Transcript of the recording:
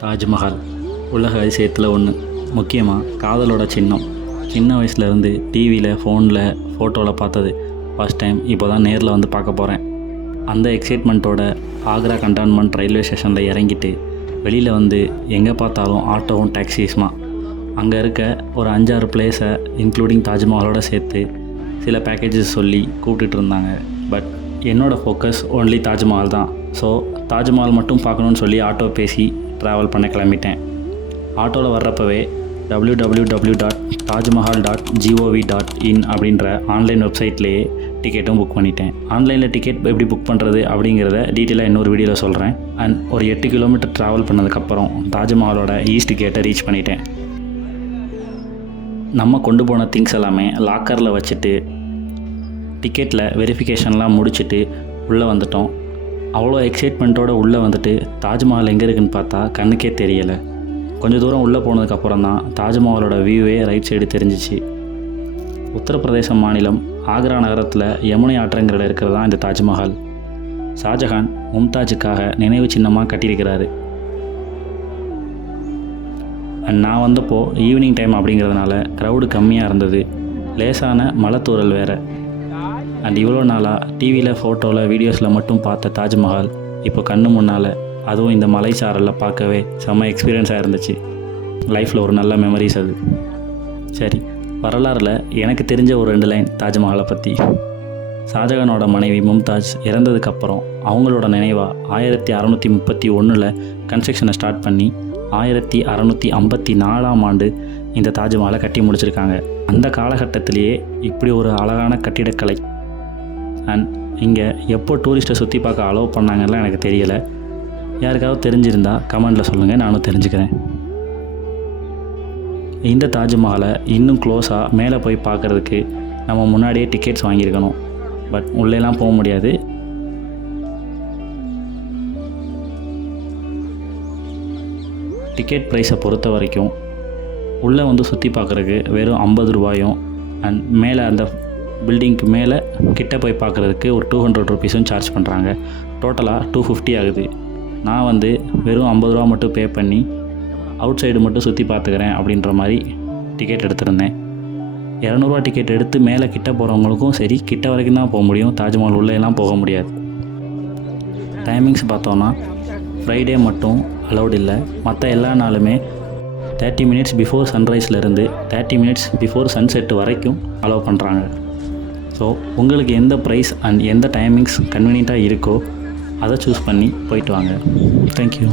தாஜ்மஹால் உலக அதிசயத்தில் ஒன்று. முக்கியமாக காதலோட சின்னம். சின்ன வயசுலேருந்து டிவியில், ஃபோனில், ஃபோட்டோவில் பார்த்தது ஃபஸ்ட் டைம் இப்போ தான் நேரில் வந்து பார்க்க போகிறேன். அந்த எக்ஸைட்மெண்ட்டோட ஆக்ரா கண்டான்மெண்ட் ரயில்வே ஸ்டேஷனில் இறங்கிட்டு வெளியில் வந்து எங்கே பார்த்தாலும் ஆட்டோவும் டாக்ஸிஸுமா. அங்கே இருக்க ஒரு 5-6 பிளேஸை இன்க்ளூடிங் தாஜ்மஹாலோட சேர்த்து சில பேக்கேஜஸ் சொல்லி கூப்பிட்டுட்டு இருந்தாங்க. பட் என்னோடய ஃபோக்கஸ் ஒன்லி தாஜ்மஹால் தான். ஸோ தாஜ்மஹால் மட்டும் பார்க்கணுன்னு சொல்லி ஆட்டோ பேசி ட்ராவல் பண்ண கிளம்பிட்டேன். ஆட்டோவில் வர்றப்பவே www.tajmahal.gov.in அப்படின்ற ஆன்லைன் வெப்சைட்லேயே டிக்கெட்டும் புக் பண்ணிட்டேன். ஆன்லைனில் டிக்கெட் எப்படி புக் பண்ணுறது அப்படிங்கிறத டீட்டெயிலாக இன்னொரு வீடியோவில் சொல்கிறேன். அண்ட் ஒரு 8 கிலோமீட்டர் ட்ராவல் பண்ணதுக்கப்புறம் தாஜ்மஹாலோட ஈஸ்ட் கேட்டை ரீச் பண்ணிட்டேன். நம்ம கொண்டு போன திங்ஸ் எல்லாமே லாக்கரில் வச்சுட்டு டிக்கெட்டில் வெரிஃபிகேஷன்லாம் முடிச்சுட்டு உள்ளே வந்துட்டோம். அவ்வளோ எக்ஸைட்மெண்ட்டோடு உள்ளே வந்துட்டு தாஜ்மஹால் எங்கே இருக்குதுன்னு பார்த்தா கண்ணுக்கே தெரியலை. கொஞ்சம் தூரம் உள்ளே போனதுக்கப்புறம் தான் தாஜ்மஹாலோட வியூவே ரைட் சைடு தெரிஞ்சிச்சு. உத்தரப்பிரதேச மாநிலம் ஆக்ரா நகரத்தில் யமுனை ஆற்றங்கரையில் இருக்கிறது தான் இந்த தாஜ்மஹால். ஷாஜஹான் மும்தாஜுக்காக நினைவு சின்னமாக கட்டியிருக்கிறாரு. அண்ட் நான் வந்தப்போ ஈவினிங் டைம் அப்படிங்கிறதுனால க்ரௌடு கம்மியாக இருந்தது. லேசான மலைத்தூரல் வேறு. அண்ட் இவ்வளோ நாளாக டிவியில், ஃபோட்டோவில், வீடியோஸில் மட்டும் பார்த்த தாஜ்மஹால் இப்போ கண்ணு முன்னால், அதுவும் இந்த மலை சாரலில் பார்க்கவே செம்ம எக்ஸ்பீரியன்ஸாக இருந்துச்சு. லைஃப்பில் ஒரு நல்ல மெமரிஸ் அது. சரி, வரலாறில் எனக்கு தெரிஞ்ச ஒரு 2 லைன் தாஜ்மஹாலை பற்றி. ஷாஜஹானோட மனைவி மும்தாஜ் இறந்ததுக்கப்புறம் அவங்களோட நினைவாக 1631 கன்ஸ்ட்ரக்ஷனை ஸ்டார்ட் பண்ணி 1654ஆம் ஆண்டு இந்த தாஜ்மஹாலை கட்டி முடிச்சிருக்காங்க. அந்த காலகட்டத்திலேயே இப்படி ஒரு அழகான கட்டிடக்கலை. அண்ட் இங்கே எப்போ டூரிஸ்ட்டை சுற்றி பார்க்க அலோவ் பண்ணாங்கலாம் எனக்கு தெரியலை. யாருக்காவது தெரிஞ்சிருந்தால் கமெண்டில் சொல்லுங்கள், நானும் தெரிஞ்சுக்கிறேன். இந்த தாஜ்மஹாலை இன்னும் க்ளோஸாக மேலே போய் பார்க்குறதுக்கு நம்ம முன்னாடியே டிக்கெட்ஸ் வாங்கியிருக்கணும். பட் உள்ளேலாம் போக முடியாது. டிக்கெட் ப்ரைஸை பொறுத்த வரைக்கும் உள்ளே வந்து சுற்றி பார்க்குறதுக்கு வெறும் 50 ரூபாயும், அண்ட் மேலே அந்த பில்டிங்க்கு மேலே கிட்ட போய் பார்க்குறதுக்கு ஒரு 200 ருபீஸும் சார்ஜ் பண்ணுறாங்க. டோட்டலாக 250 ஆகுது. நான் வந்து வெறும் 50 ரூபா மட்டும் பே பண்ணி அவுட் சைடு மட்டும் சுற்றி பார்த்துக்கிறேன் அப்படின்ற மாதிரி டிக்கெட் எடுத்திருந்தேன். 200 ரூபா டிக்கெட் எடுத்து மேலே கிட்ட போகிறவங்களுக்கும் சரி, கிட்ட வரைக்கும் தான் போக முடியும். தாஜ்மஹால் உள்ளேலாம் போக முடியாது. டைமிங்ஸ் பார்த்தோன்னா ஃப்ரைடே மட்டும் அலௌட் இல்லை. மற்ற எல்லா நாளுமே 30 மினிட்ஸ் பிஃபோர் சன்ரைஸ்லேருந்து 30 மினிட்ஸ் பிஃபோர் சன்செட் வரைக்கும் அலோவ் பண்ணுறாங்க. ஸோ உங்களுக்கு எந்த ப்ரைஸ் அண்ட் எந்த டைமிங்ஸ் கன்வீனியண்ட்டாக இருக்கோ அதை சூஸ் பண்ணி போயிட்டு வாங்க. தேங்க்யூ.